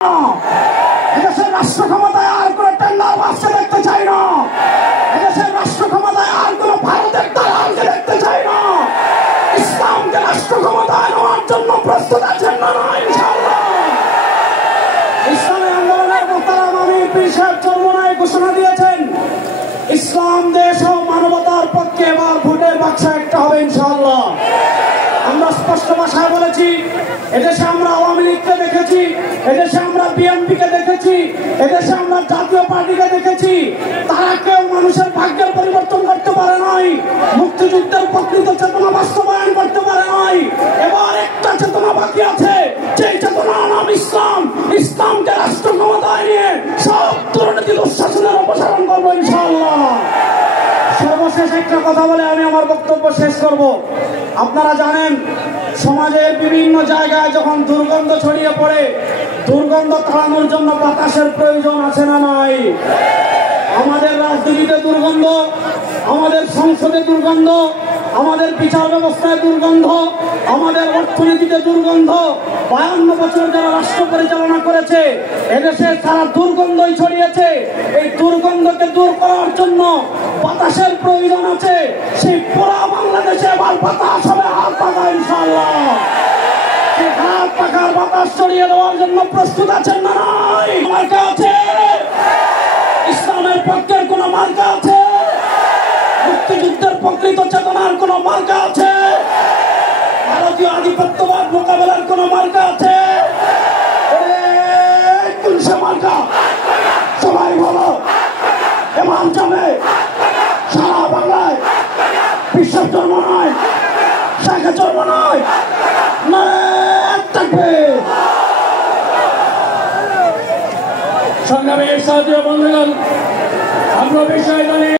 এদেশের রাষ্ট্র ক্ষমতায় আর কোন টেন্ডার বাসকে দেখতে চাই না। এদেশের রাষ্ট্র ক্ষমতায় আর কোন ভারতের দালালকে দেখতে চাই না। ইসলামকে রাষ্ট্র ক্ষমতায় নেওয়ার জন্য প্রস্তুত আছেন না? ইনশাআল্লাহ। ইসলামী আন্দোলনের মোহতারাম আমির পীর সাহেব চরমোনাই ঘোষণা দিয়েছেন, ইসলাম দেশ ও মানবতার পক্ষে এবার ভোটের বাক্স একটা হবে ইনশাআল্লাহ। আমরা স্পষ্ট ভাষায় বলেছি, এদেশে আমরা আওয়ামী লীগকে দেখেছি, এদেশে আমরা বিএনপিকে দেখেছি, এদেশে আমরা জাতীয় পার্টিকে দেখেছি, তারা কেউ মানুষের ভাগ্যের পরিবর্তন করতে পারে নাই, মুক্তিযুদ্ধের প্রকৃত চেতনা বাস্তবায়ন করতে পারে নাই। এবার একটা চেতনা বাকি আছে, যেই চেতনার নাম ইসলাম। ইসলামকে রাষ্ট্র ক্ষমতায় নিয়ে সব দুর্নীতি দুঃশাসনের অপসারণ করবো ইনশাআল্লাহ। সর্বশেষ একটা কথা বলে আমি আমার বক্তব্য শেষ করব। আপনারা জানেন, সমাজের বিভিন্ন জায়গায় যখন দুর্গন্ধ ছড়িয়ে পড়ে, দুর্গন্ধ তাড়ানোর জন্য বাতাসের প্রয়োজন আছে না নাই? আমাদের রাজনীতিতে দুর্গন্ধ, আমাদের সংসদে দুর্গন্ধ, আমাদের বিচার ব্যবস্থায় দুর্গন্ধ, আমাদের অর্থনীতিতে দুর্গন্ধ। 52 বছর যারা রাষ্ট্র পরিচালনা করেছে, এদেশে তারা দুর্গন্ধই ছড়িয়েছে। এই দুর্গন্ধকে দূর করার জন্য বাতাসের প্রয়োজন আছে। সেই পুরা বাংলাদেশে এবার বাতাস হবে হাত পাখা ইনশাআল্লাহ। সেই হাত পাখার বাতাস ছড়িয়ে দেওয়ার জন্য প্রস্তুত আছেন না নাই? মার্কা আছে, ইসলামের পক্ষের কোন মার্কা আছে, মুক্তিযুদ্ধের প্রকৃত চেতনার কোন মার্কা আছে, ভারতীয় আধিপত্যবাদ মোকাবেলার কোন মার্কা আছে? কোনসে মার্কা? সবাই বলো। এমাম জামে সারা বাংলায় বিশ্বের জন্ম নয়, শেখের জন্ম নয়, সংগ্রামের সাথে বন্ধুগণ, আমরা বিষয় জানি।